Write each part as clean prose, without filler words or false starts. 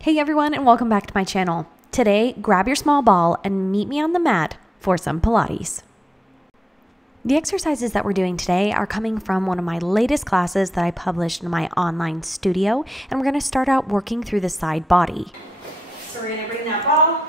Hey everyone, and welcome back to my channel. Today, grab your small ball and meet me on the mat for some Pilates. The exercises that we're doing today are coming from one of my latest classes that I published in my online studio, and we're going to start out working through the side body. So we're going to bring that ball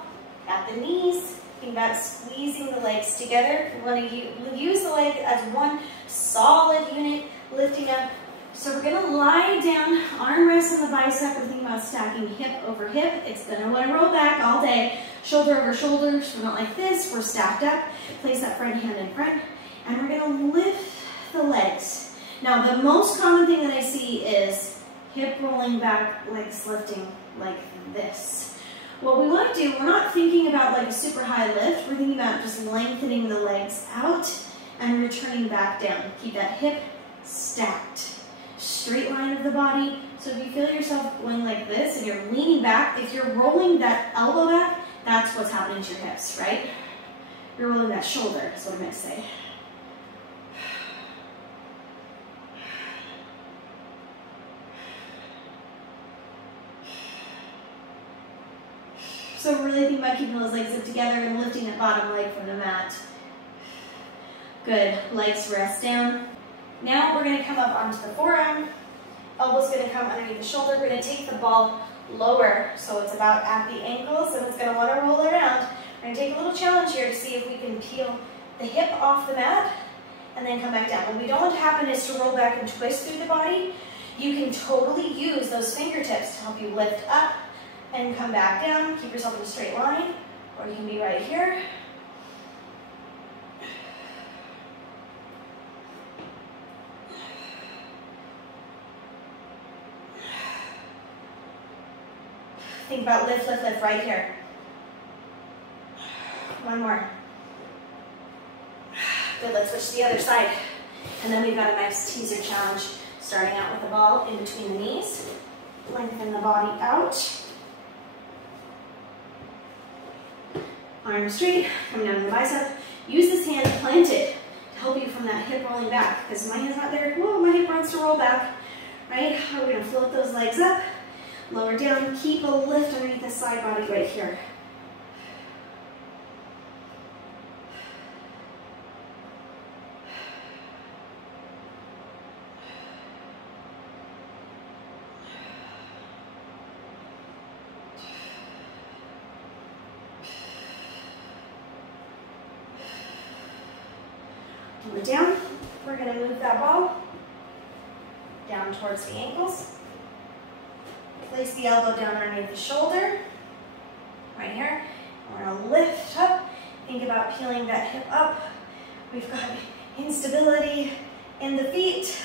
at the knees. Think about squeezing the legs together. We want to use the leg as one solid unit, lifting up. So we're going to lie down, arm rest on the bicep. We're thinking about stacking hip over hip. It's going to want to roll back all day, shoulder over shoulder. So we're not like this. We're stacked up. Place that front hand in front. And we're going to lift the legs. Now, the most common thing that I see is hip rolling back, legs lifting like this. What we want to do, we're not thinking about like a super high lift. We're thinking about just lengthening the legs out and returning back down. Keep that hip stacked. Straight line of the body. So if you feel yourself going like this and you're leaning back, if you're rolling that elbow back, that's what's happening to your hips, right? You're rolling that shoulder, is what I meant to say. So really think about keeping those legs up together and lifting that bottom leg from the mat. Good, legs rest down. Now we're going to come up onto the forearm. Elbow's going to come underneath the shoulder. We're going to take the ball lower, so it's about at the ankles, and it's going to want to roll around. We're going to take a little challenge here to see if we can peel the hip off the mat and then come back down. What we don't want to happen is to roll back and twist through the body. You can totally use those fingertips to help you lift up and come back down. Keep yourself in a straight line, or you can be right here. Think about lift, lift, lift right here. One more. Good, let's switch to the other side. And then we've got a nice teaser challenge, starting out with the ball in between the knees. Lengthen the body out. Arms straight, come down to the bicep. Use this hand planted to help you from that hip rolling back, because my hand's not there. Whoa, my hip wants to roll back, right? We're gonna float those legs up. Lower down, keep a lift underneath the side body right here. Lower down, we're going to move that ball down towards the ankles. Place the elbow down underneath the shoulder, right here. We're going to lift up. Think about peeling that hip up. We've got instability in the feet.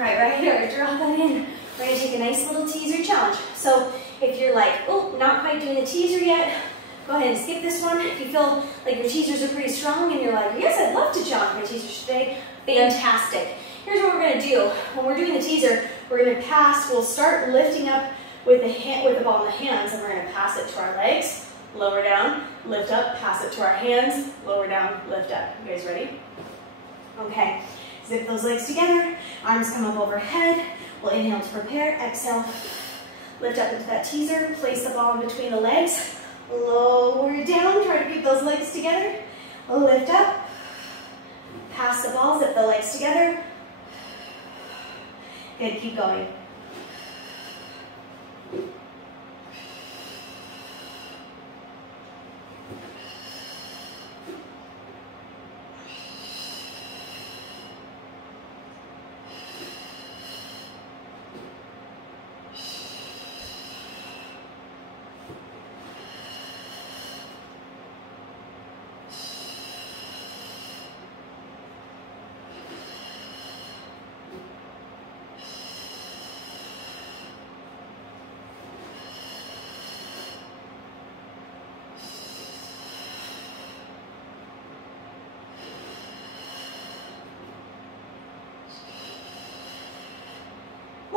Right here, draw that in. We're going to take a nice little teaser challenge. So if you're like, oh, not quite doing the teaser yet, go ahead and skip this one. If you feel like your teasers are pretty strong and you're like, yes, I'd love to challenge my teasers today, fantastic. Here's what we're going to do. When we're doing the teaser, we're going to pass. We'll start lifting up with the ball in the hands, and we're going to pass it to our legs. Lower down, lift up, pass it to our hands. Lower down, lift up. You guys ready? Okay. Zip those legs together, arms come up overhead. We'll inhale to prepare, exhale, lift up into that teaser, place the ball in between the legs, lower down, try to keep those legs together, lift up, pass the ball, zip the legs together. Good, keep going.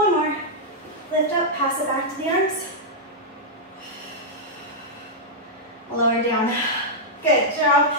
One more. Lift up, pass it back to the arms. Lower down. Good job.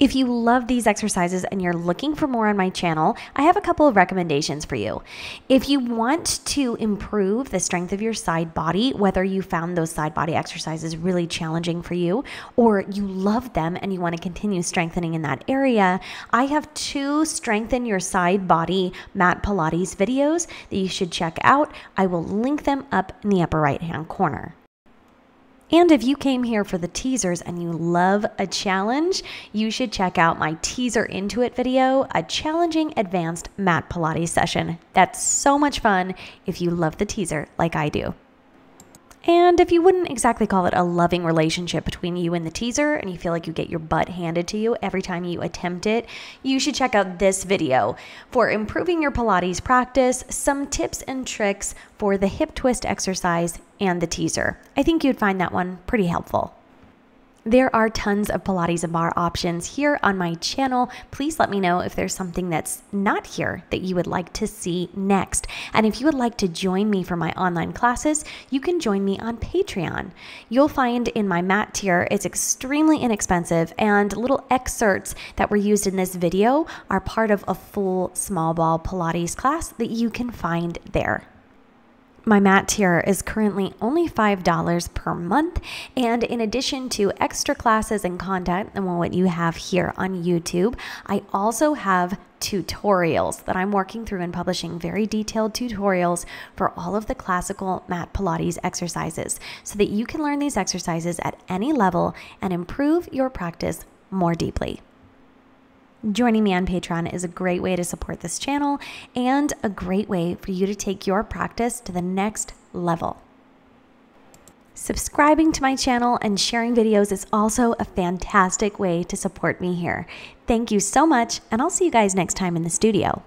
If you love these exercises and you're looking for more on my channel, I have a couple of recommendations for you. If you want to improve the strength of your side body, whether you found those side body exercises really challenging for you or you love them and you want to continue strengthening in that area, I have 2 Strengthen Your Side Body Mat Pilates videos that you should check out. I will link them up in the upper right-hand corner. And if you came here for the teasers and you love a challenge, you should check out my teaser into it video, a challenging advanced mat Pilates session. That's so much fun if you love the teaser like I do. And if you wouldn't exactly call it a loving relationship between you and the teaser and you feel like you get your butt handed to you every time you attempt it, you should check out this video for improving your Pilates practice, some tips and tricks for the hip twist exercise and the teaser. I think you'd find that one pretty helpful. There are tons of Pilates and barre options here on my channel. Please let me know if there's something that's not here that you would like to see next. And if you would like to join me for my online classes, you can join me on Patreon. You'll find in my mat tier, it's extremely inexpensive, and little excerpts that were used in this video are part of a full small ball Pilates class that you can find there. My mat tier is currently only $5 per month, and in addition to extra classes and content and what you have here on YouTube, I also have tutorials that I'm working through and publishing very detailed tutorials for all of the classical mat Pilates exercises so that you can learn these exercises at any level and improve your practice more deeply. Joining me on Patreon is a great way to support this channel and a great way for you to take your practice to the next level. Subscribing to my channel and sharing videos is also a fantastic way to support me here. Thank you so much, and I'll see you guys next time in the studio.